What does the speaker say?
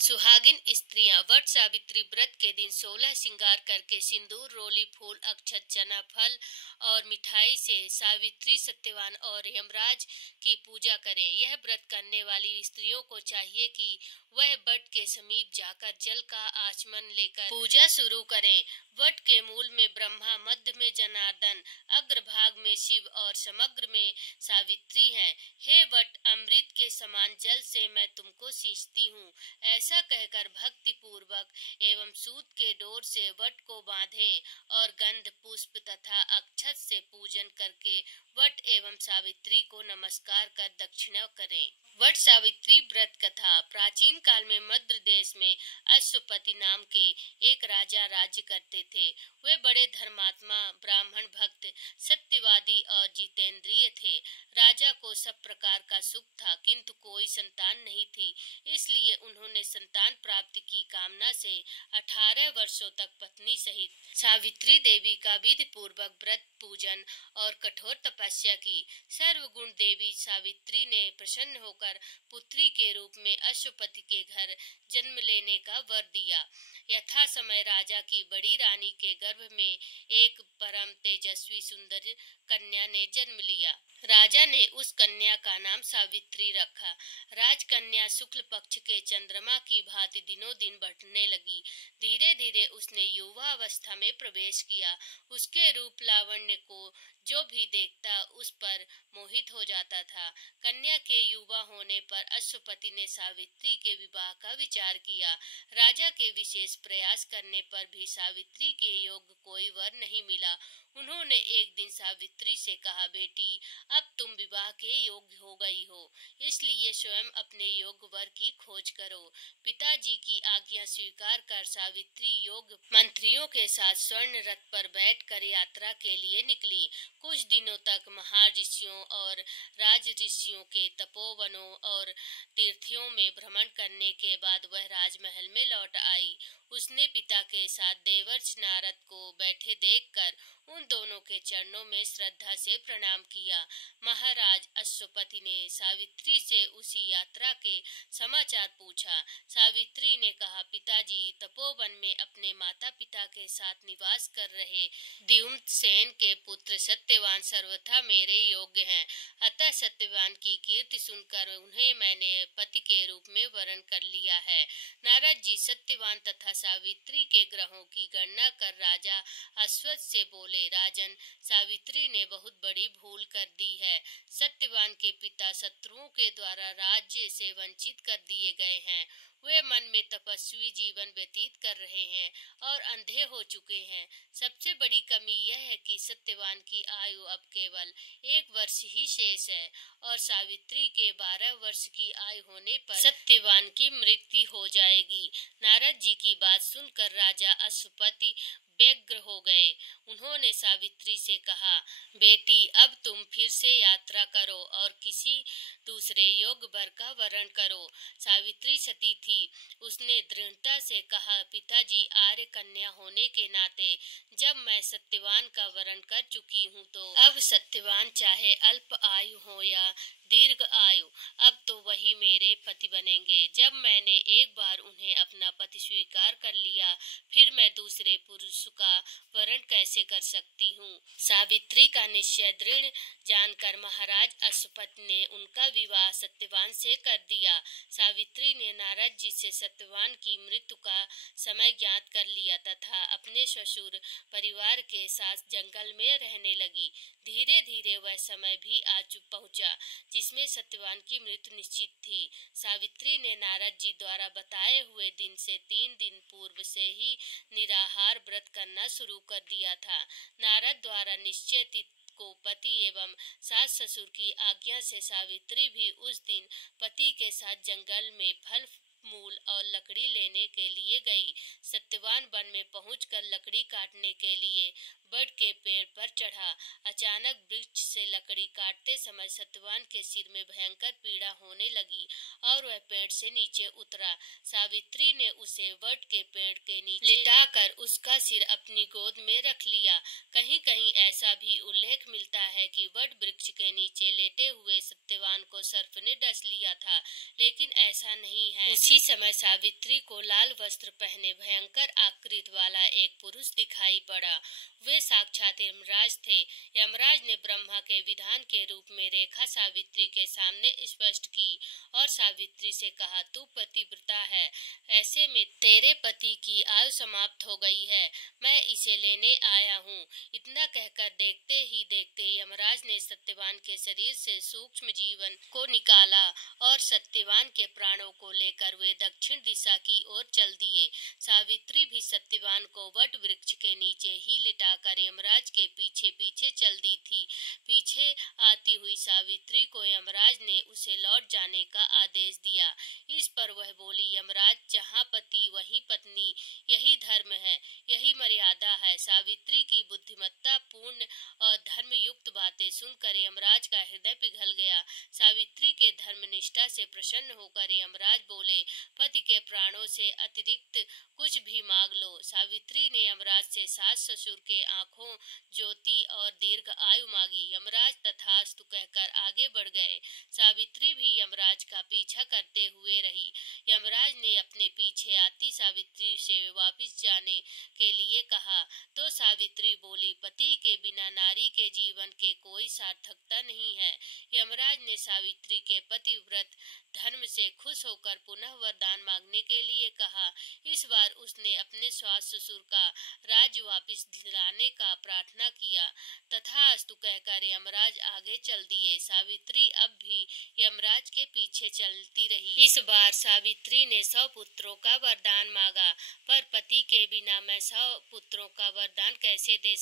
सुहागिन स्त्रियां वट सावित्री व्रत के दिन 16 श्रृंगार करके सिंदूर, रोली, फूल, अक्षत, चना, फल और मिठाई से सावित्री, सत्यवान और यमराज की पूजा करें। यह व्रत करने वाली स्त्रियों को चाहिए कि वह वट के समीप जाकर जल का आचमन लेकर पूजा शुरू करें। वट के मूल में ब्रह्मा, मध्य में जनार्दन, अग्रभाग में शिव और समग्र में सावित्री हैं। हे वट, अमृत के समान जल से मैं तुमको सींचती हूँ। ऐसा कहकर भक्ति पूर्वक एवं सूत के डोर से वट को बांधें और गंध, पुष्प तथा अक्षत से पूजन करके वट एवं सावित्री को नमस्कार कर दक्षिणा करें। वट सावित्री व्रत कथा। प्राचीन काल में मध्य देश में अश्वपति नाम के एक राजा राज्य करते थे। वे बड़े धर्मात्मा, ब्राह्मण भक्त, सत्यवादी और जितेंद्रिय थे। राजा को सब प्रकार का सुख था, किंतु कोई संतान नहीं थी। इसलिए उन्होंने संतान प्राप्ति की कामना से 18 वर्षों तक पत्नी सहित सावित्री देवी का विधि पूर्वक व्रत, पूजन और कठोर तपस्या की। सर्वगुण देवी सावित्री ने प्रसन्न होकर पुत्री के रूप में अश्वपति के घर जन्म लेने का वर दिया। यथा समय राजा की बड़ी रानी के गर्भ में एक परम तेजस्वी सुंदर कन्या ने जन्म लिया। राजा ने उस कन्या का नाम सावित्री रखा। राजकन्या शुक्ल पक्ष के चंद्रमा की भांति दिनों दिन बढ़ने लगी। धीरे धीरे उसने युवा अवस्था में प्रवेश किया। उसके रूप लावण्य को जो भी देखता उस पर मोहित हो जाता था। कन्या के युवा होने पर अश्वपति ने सावित्री के विवाह का विचार किया। राजा के विशेष प्रयास करने पर भी सावित्री के योग्य कोई वर नहीं मिला। उन्होंने एक दिन सावित्री से कहा, बेटी, अब तुम विवाह के योग्य हो गई हो, इसलिए स्वयं अपने योग्य वर की खोज करो। पिताजी की आज्ञा स्वीकार कर सावित्री योग्य मंत्रियों के साथ स्वर्ण रथ पर बैठकर यात्रा के लिए निकली। कुछ दिनों तक महर्षियों और राज ऋषियों के तपोवनों और तीर्थों में भ्रमण करने के बाद वह राजमहल में लौट आई। उसने पिता के साथ देवर्षि नारद को बैठे देखकर उन दोनों के चरणों में श्रद्धा से प्रणाम किया। महाराज अश्वपति ने सावित्री से उसी यात्रा के समाचार पूछा। सावित्री ने कहा, पिताजी, तपोवन में अपने माता पिता के साथ निवास कर रहे द्युम्नसेन के पुत्र सत्यवान सर्वथा मेरे योग्य हैं। अतः सत्यवान की कीर्ति सुनकर उन्हें मैंने पति के रूप में वरण कर लिया है। नारद जी सत्यवान तथा सावित्री के ग्रहों की गणना कर राजा अश्वत्थ से बोले, राजन, सावित्री ने बहुत बड़ी भूल कर दी है। सत्यवान के पिता शत्रुओं के द्वारा राज्य से वंचित कर दिए गए हैं। वे मन में तपस्वी जीवन व्यतीत कर रहे हैं और अंधे हो चुके हैं। सबसे बड़ी कमी यह है कि सत्यवान की आयु अब केवल 1 वर्ष ही शेष है और सावित्री के 12 वर्ष की आयु होने पर सत्यवान की मृत्यु हो जाएगी। नारद जी की बात सुनकर राजा अश्वपति व्यग्र हो गए। उन्होंने सावित्री से कहा, बेटी, अब तुम फिर से यात्रा करो और किसी दूसरे योग्य वर का वरण करो। सावित्री सती थी। उसने दृढ़ता से कहा, पिताजी, आर्य कन्या होने के नाते जब मैं सत्यवान का वरण कर चुकी हूँ तो अब सत्यवान चाहे अल्प आयु हो या दीर्घ आयु, अब तो वही मेरे पति बनेंगे। जब मैंने एक बार उन्हें अपना पति स्वीकार कर लिया, फिर मैं दूसरे पुरुष का वरण कैसे कर सकती हूँ। सावित्री का निश्चय दृढ़ जानकर महाराज अश्वपति ने उनका विवाह सत्यवान से कर दिया। सावित्री ने नारद जी से सत्यवान की मृत्यु का समय ज्ञात कर लिया तथा अपने ससुर परिवार के साथ जंगल में रहने लगी। धीरे धीरे वह समय भी आ पहुंचा जिसमें सत्यवान की मृत्यु निश्चित थी। सावित्री ने नारद जी द्वारा बताए हुए दिन से 3 दिन पूर्व से ही निराहार व्रत करना शुरू कर दिया था। नारद द्वारा निश्चय तिथि को पति एवं सास ससुर की आज्ञा से सावित्री भी उस दिन पति के साथ जंगल में फल, मूल और लकड़ी लेने के लिए गई। सत्यवान वन में पहुंचकर लकड़ी काटने के लिए बड़ के पेड़ पर चढ़ा। अचानक वृक्ष से लकड़ी काटते समय सत्यवान के सिर में भयंकर पीड़ा होने लगी और वह पेड़ से नीचे उतरा। सावित्री ने उसे वट के पेड़ के नीचे लिटाकर उसका सिर अपनी गोद में रख लिया। कहीं कहीं ऐसा भी उल्लेख मिलता है कि वट वृक्ष के नीचे लेटे हुए सत्यवान को सर्प ने डस लिया था, लेकिन ऐसा नहीं है। उसी समय सावित्री को लाल वस्त्र पहने भयंकर आकृति वाला एक पुरुष दिखाई पड़ा। वे साक्षात यमराज थे। यमराज ने ब्रह्मा के विधान के रूप में रेखा सावित्री के सामने स्पष्ट की और सावित्री से कहा, तू पतिव्रता है, ऐसे में तेरे पति की आयु समाप्त हो गई है, मैं इसे लेने आया हूँ। इतना कहकर देखते ही देखते यमराज ने सत्यवान के शरीर से सूक्ष्म जीवन को निकाला और सत्यवान के प्राणों को लेकर वे दक्षिण दिशा की ओर चल दिए। सावित्री भी सत्यवान को वट वृक्ष के नीचे ही लिटाकर यमराज के पीछे पीछे चल दी थी। पीछे आती हुई सावित्री को यमराज ने उसे लौट जाने का आदेश दिया। इस पर वह बोली, यमराज, जहाँ पति वहीं पत्नी, यही धर्म है, यही मर्यादा है। सावित्री की बुद्धिमत्ता पूर्ण और धर्मयुक्त बातें सुनकर यमराज का हृदय पिघल गया। सावित्री के धर्मनिष्ठा से प्रसन्न होकर यमराज बोले, पति के प्राणों से अतिरिक्त कुछ भी मांग लो। सावित्री ने यमराज से सास ससुर के आंखों ज्योति और दीर्घ आयु मांगी। यमराज तथास्तु कहकर आगे बढ़ गए। सावित्री भी यमराज का पीछा करते हुए रही। यमराज ने अपने पीछे आती सावित्री से वापस जाने के लिए कहा तो सावित्री बोली, पति के बिना नारी के जीवन के कोई सार्थकता नहीं है। यमराज ने सावित्री के पतिव्रत धर्म से खुश होकर पुनः वरदान मांगने के लिए कहा। इस बार उसने अपने सास ससुर का राज्य वापस दिलाने का प्रार्थना किया। तथास्तु कहकर यमराज आगे चल दिए। सावित्री अब भी यमराज के पीछे चलती रही। इस बार सावित्री ने 100 पुत्रों का वरदान मांगा, पर पति के बिना मैं 100 पुत्रों का वरदान कैसे दे